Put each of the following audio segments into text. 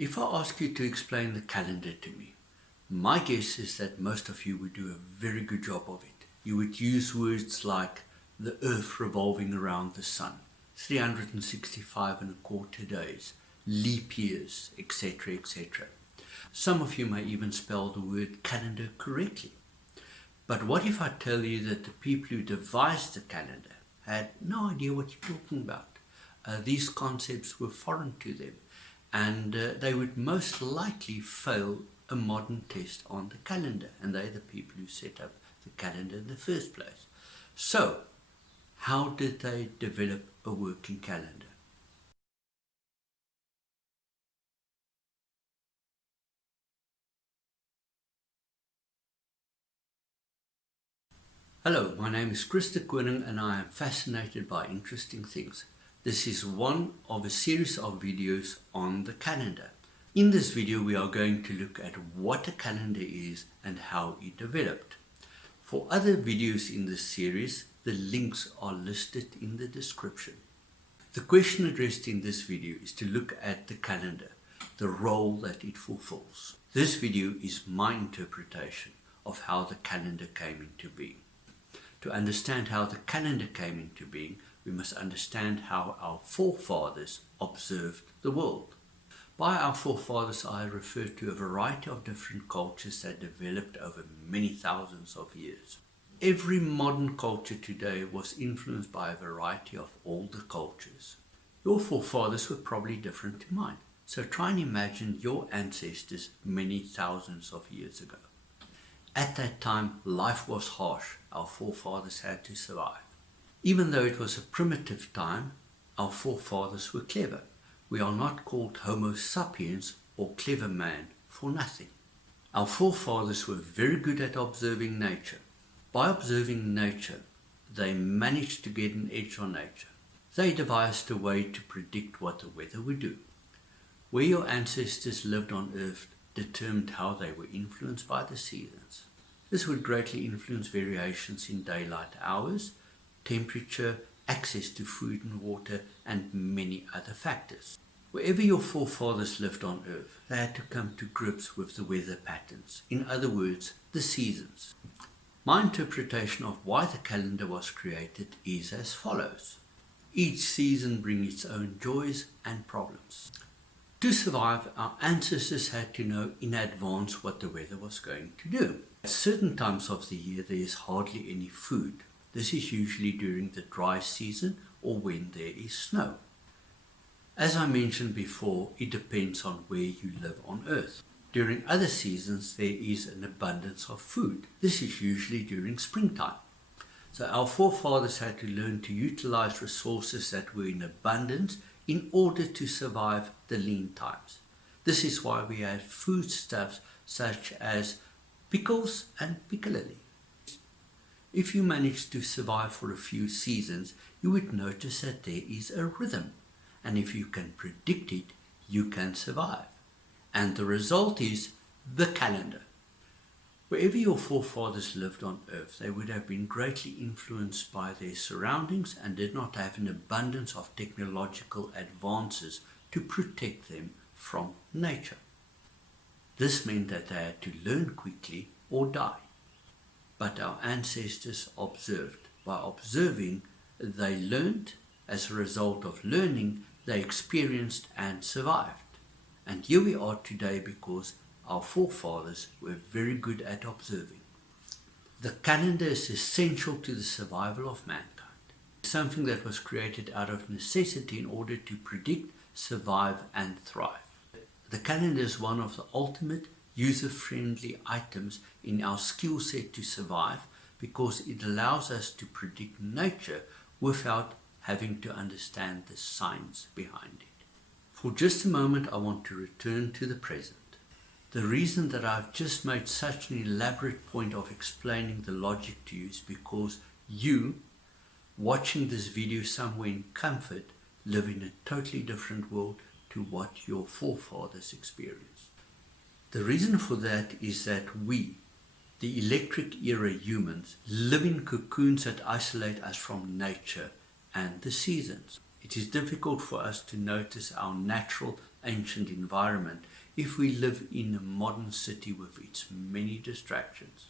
If I ask you to explain the calendar to me, my guess is that most of you would do a very good job of it. You would use words like the earth revolving around the sun, 365 and a quarter days, leap years, etc., etc. Some of you may even spell the word calendar correctly. But what if I tell you that the people who devised the calendar had no idea what you're talking about? These concepts were foreign to them, and they would most likely fail a modern test on the calendar, and they're the people who set up the calendar in the first place. So, how did they develop a working calendar? Hello, my name is Chris de Koning and I am fascinated by interesting things. This is one of a series of videos on the calendar. In this video we are going to look at what a calendar is and how it developed. For other videos in this series, the links are listed in the description. The question addressed in this video is to look at the calendar, the role that it fulfills. This video is my interpretation of how the calendar came into being. To understand how the calendar came into being, we must understand how our forefathers observed the world. By our forefathers, I refer to a variety of different cultures that developed over many thousands of years. Every modern culture today was influenced by a variety of older cultures. Your forefathers were probably different to mine, so try and imagine your ancestors many thousands of years ago. At that time, life was harsh. Our forefathers had to survive. Even though it was a primitive time, our forefathers were clever. We are not called Homo sapiens or clever man for nothing. Our forefathers were very good at observing nature. By observing nature, they managed to get an edge on nature. They devised a way to predict what the weather would do. Where your ancestors lived on Earth determined how they were influenced by the seasons. This would greatly influence variations in daylight hours, temperature, access to food and water, and many other factors. Wherever your forefathers lived on Earth, they had to come to grips with the weather patterns, in other words, the seasons. My interpretation of why the calendar was created is as follows. Each season brings its own joys and problems. To survive, our ancestors had to know in advance what the weather was going to do. At certain times of the year, there is hardly any food. This is usually during the dry season or when there is snow. As I mentioned before, it depends on where you live on Earth. During other seasons, there is an abundance of food. This is usually during springtime. So our forefathers had to learn to utilize resources that were in abundance in order to survive the lean times. This is why we have foodstuffs such as pickles and piccalilli. If you manage to survive for a few seasons, you would notice that there is a rhythm. And if you can predict it, you can survive. And the result is the calendar. Wherever your forefathers lived on Earth, they would have been greatly influenced by their surroundings and did not have an abundance of technological advances to protect them from nature. This meant that they had to learn quickly or die. But our ancestors observed. By observing, they learned. As a result of learning, they experienced and survived. And here we are today because our forefathers were very good at observing. The calendar is essential to the survival of mankind. It's something that was created out of necessity in order to predict, survive, and thrive. The calendar is one of the ultimate user-friendly items in our skill set to survive because it allows us to predict nature without having to understand the science behind it. For just a moment, I want to return to the present. The reason that I've just made such an elaborate point of explaining the logic to you is because you, watching this video somewhere in comfort, live in a totally different world to what your forefathers experienced. The reason for that is that we, the electric era humans, live in cocoons that isolate us from nature and the seasons. It is difficult for us to notice our natural ancient environment if we live in a modern city with its many distractions.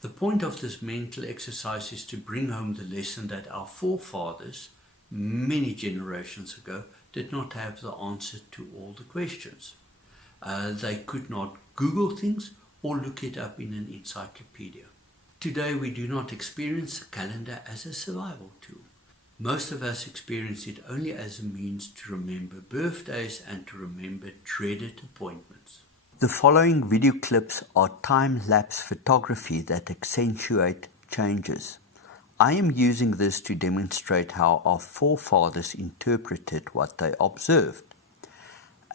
The point of this mental exercise is to bring home the lesson that our forefathers, many generations ago, did not have the answer to all the questions. They could not Google things or look it up in an encyclopedia. Today we do not experience a calendar as a survival tool. Most of us experience it only as a means to remember birthdays and to remember dreaded appointments. The following video clips are time-lapse photography that accentuate changes. I am using this to demonstrate how our forefathers interpreted what they observed.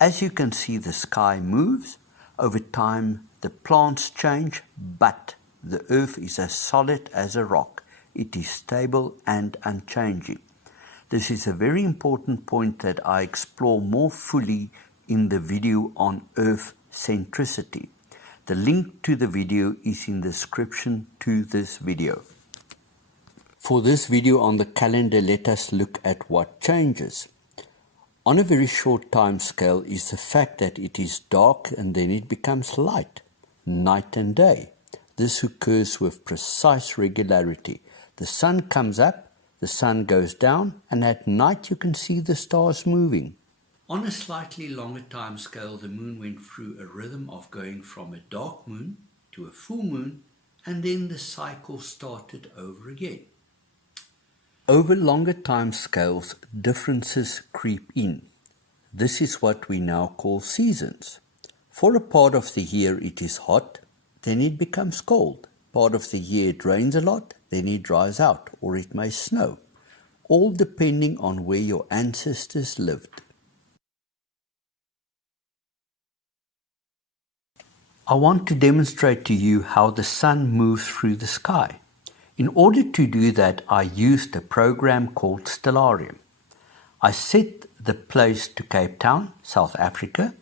As you can see, the sky moves. Over time, the plants change, but the earth is as solid as a rock. It is stable and unchanging. This is a very important point that I explore more fully in the video on earth centricity. The link to the video is in the description to this video. For this video on the calendar, let us look at what changes. On a very short time scale is the fact that it is dark and then it becomes light, night and day. This occurs with precise regularity. The sun comes up, the sun goes down, and at night you can see the stars moving. On a slightly longer time scale, the moon went through a rhythm of going from a dark moon to a full moon, and then the cycle started over again. Over longer time scales, differences creep in. This is what we now call seasons. For a part of the year it is hot, then it becomes cold. Part of the year it rains a lot, then it dries out, or it may snow, all depending on where your ancestors lived. I want to demonstrate to you how the sun moves through the sky. In order to do that, I used a program called Stellarium. I set the place to Cape Town, South Africa,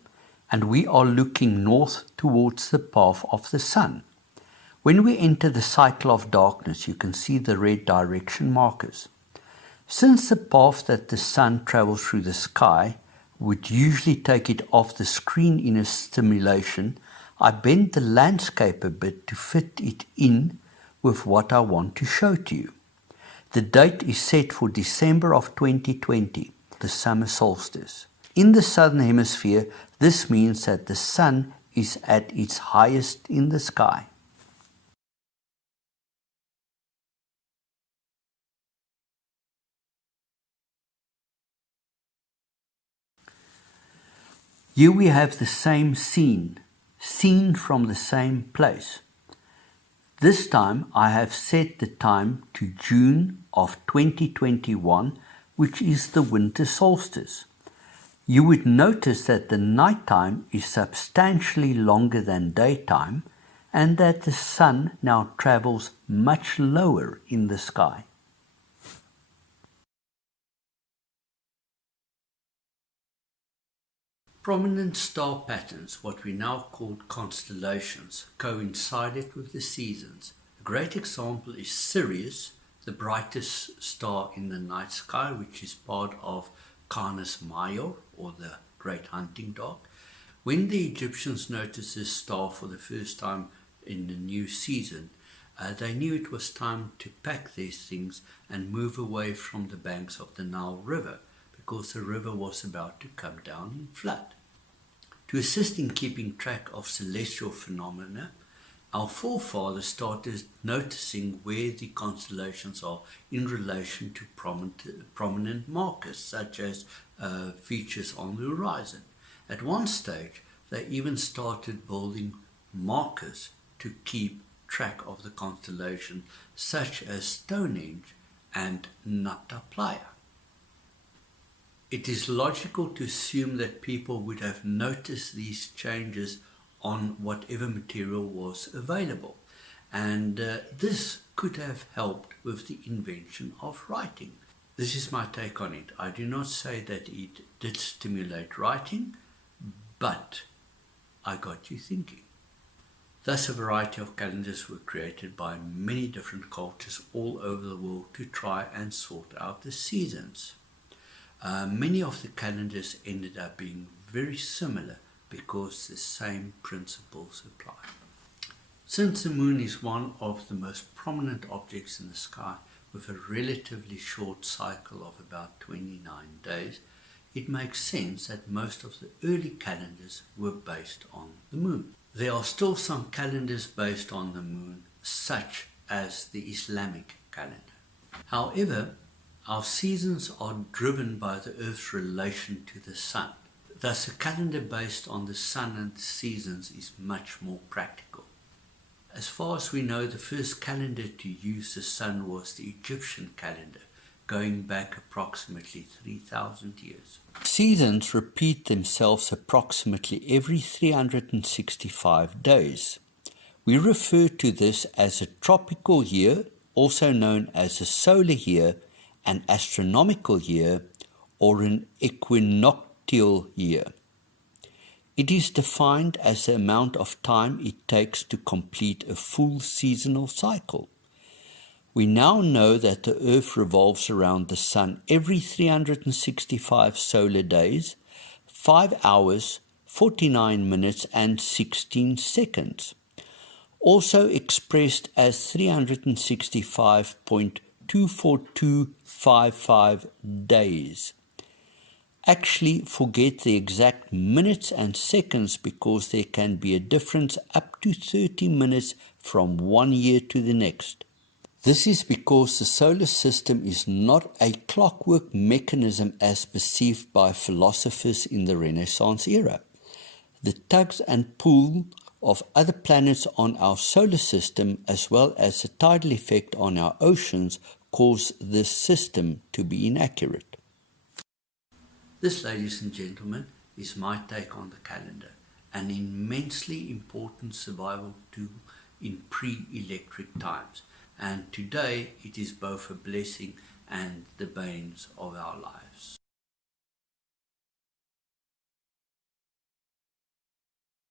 and we are looking north towards the path of the sun. When we enter the cycle of darkness, you can see the red direction markers. Since the path that the sun travels through the sky would usually take it off the screen in a simulation, I bent the landscape a bit to fit it in with what I want to show to you. The date is set for December of 2020, the summer solstice. In the southern hemisphere, this means that the sun is at its highest in the sky. Here we have the same scene, seen from the same place. This time I have set the time to June of 2021, which is the winter solstice. You would notice that the nighttime is substantially longer than daytime and that the sun now travels much lower in the sky. Prominent star patterns, what we now call constellations, coincided with the seasons. A great example is Sirius, the brightest star in the night sky, which is part of Canis Major, or the Great Hunting Dog. When the Egyptians noticed this star for the first time in the new season, they knew it was time to pack their things and move away from the banks of the Nile River, because the river was about to come down in flood. To assist in keeping track of celestial phenomena, our forefathers started noticing where the constellations are in relation to prominent markers, such as features on the horizon. At one stage, they even started building markers to keep track of the constellation, such as Stonehenge and Nata Playa. It is logical to assume that people would have noticed these changes on whatever material was available, and this could have helped with the invention of writing. This is my take on it. I do not say that it did stimulate writing, but I got you thinking. Thus, a variety of calendars were created by many different cultures all over the world to try and sort out the seasons. Many of the calendars ended up being very similar because the same principles apply. Since the moon is one of the most prominent objects in the sky with a relatively short cycle of about 29 days, it makes sense that most of the early calendars were based on the moon. There are still some calendars based on the moon, such as the Islamic calendar. However, our seasons are driven by the Earth's relation to the sun. Thus, a calendar based on the sun and the seasons is much more practical. As far as we know, the first calendar to use the sun was the Egyptian calendar, going back approximately 3,000 years. Seasons repeat themselves approximately every 365 days. We refer to this as a tropical year, also known as a solar year, an astronomical year, or an equinoctial year. It is defined as the amount of time it takes to complete a full seasonal cycle. We now know that the Earth revolves around the Sun every 365 solar days, 5 hours, 49 minutes and 16 seconds, also expressed as 365.24255 days. Actually, forget the exact minutes and seconds because there can be a difference up to 30 minutes from one year to the next. This is because the solar system is not a clockwork mechanism as perceived by philosophers in the Renaissance era. The tugs and pull of other planets on our solar system, as well as the tidal effect on our oceans, cause this system to be inaccurate. This, ladies and gentlemen, is my take on the calendar, an immensely important survival tool in pre-electric times, and today it is both a blessing and the banes of our lives.